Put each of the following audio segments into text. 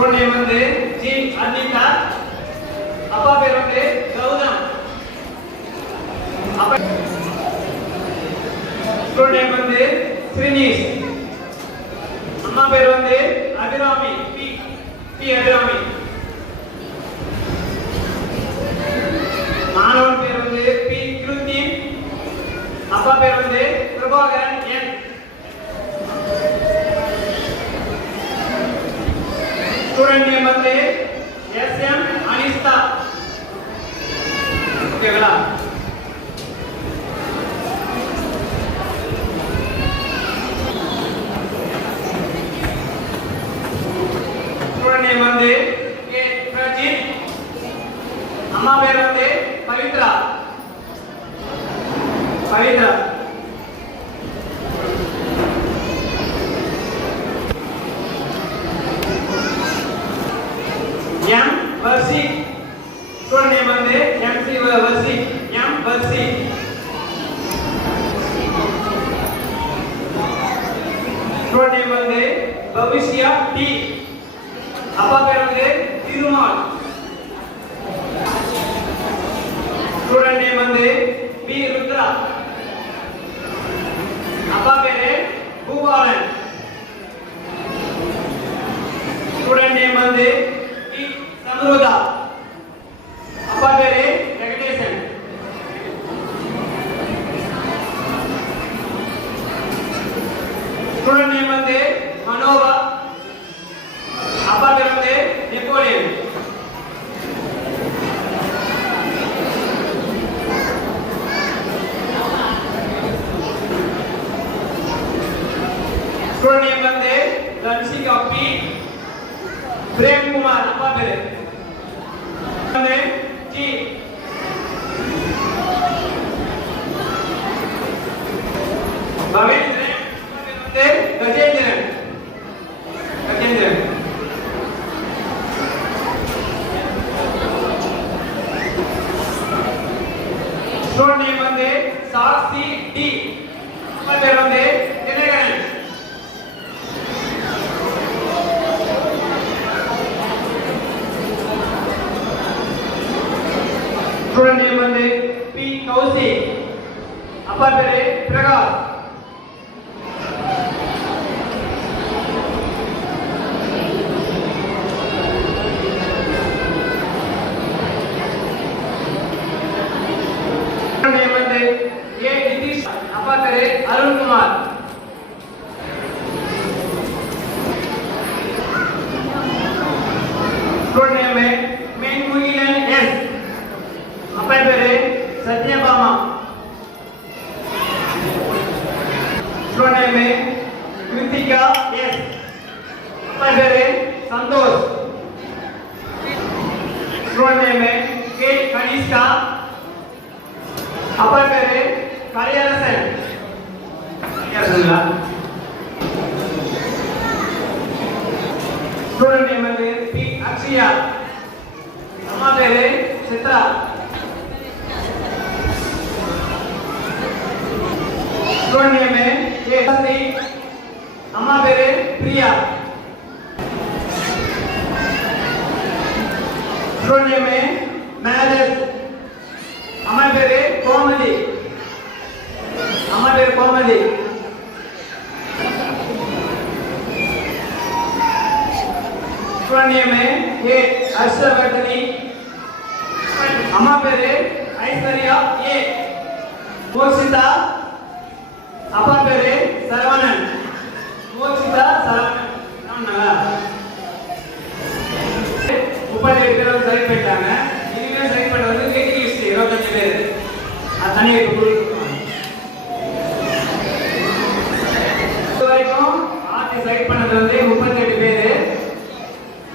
Student name வந்து ஜி அனிதா. அப்பா பேர் வந்து கௌதம். அப்பா ஸ்டூடண்ட் நேம் வந்து ஸ்ரீனிஷ். அம்மா பேர் வந்து அபிராமி. பி அபிராமி. மாணவன் பேர் வந்து பி கிருத்தி. அப்பா பேர் வந்து பிரபாகரன் என். ஸ்டூடண்ட் நேம் வந்து எஸ்எம் அனிஸ்தா. ஓகேங்களா? ஸ்டூடண்ட் நேம் வந்து கே பிரஜித். அம்மா பேர் வந்து Pavithra. M Varshi. Student name வந்து MC Varshi. M Varshi. Student name வந்து பவிஷ்யா டி. அப்பா பேர் வந்து திருமால். ஸ்டூடண்ட் நேம் வந்து பி ருத்ரா. அப்பா பேரு பூபாலன். ஸ்டூடண்ட் நேம் வந்து பி சம்ருதா. அப்பா பேரு வெங்கடேசன். ஸ்டூடண்ட் நேம் வந்து மனோவா. அப்பா பேர் வந்து நெப்போலியன். ஸ்டூடண்ட் நேம் வந்து லன்சிகா பி. பிரேம் குமார். அப்பா பேரு வந்து ஜி. பவேந்திரன். வந்து கஜேந்திரன். ஸ்டூடண்ட் நேம் வந்து சாக்ஷி டி. அப்பா பேர் வந்து தினகரன். ஸ்டூடண்ட் நேம் வந்து பி கௌசி. அப்பா பேரு பிரகாஷ். ஸ்டூடண்ட் நேம் வந்து ஏ நிதிஷ். அப்பா பேரு Arunkumar. Student name Menmugilan S. அப்பா பேரு Sathyabama. Student name Kiruthika S. அப்பா பேரு Santhosh. Student name K Kanishka. அப்பா பேரு கலையரசன். ஸ்டூடண்ட் நேம் வந்து பி அக்ஷயா. அம்மா பேரு Chitra. Student name A Sri. அம்மா பேரு பிரியா. ஸ்டூடண்ட் நேம் மேலஸ். அம்மா பேரு Gomathi. Student name A Harshavardhini. அம்மா பேரு ஐஸ்வர்யா ஏ. மோக்ஷிதா. அப்பா பேரு சரவணன். மோக்ஷிதா சரவணன். 37 பேர் செலக்ட் பண்ணிட்டாங்க. இனிமே செலக்ட் பண்றது வெயிட்டிங் லிஸ்ட் 25 பேர். அது தனியாக கொடுத்துருக்காங்க. இதுவரைக்கும் ஆர்டி செலக்ட் பண்ணது வந்து 38 பேர்.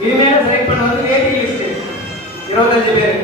இனிமேல் செலக்ட் பண்ணது வெயிட்டிங் லிஸ்ட் 25 பேர்.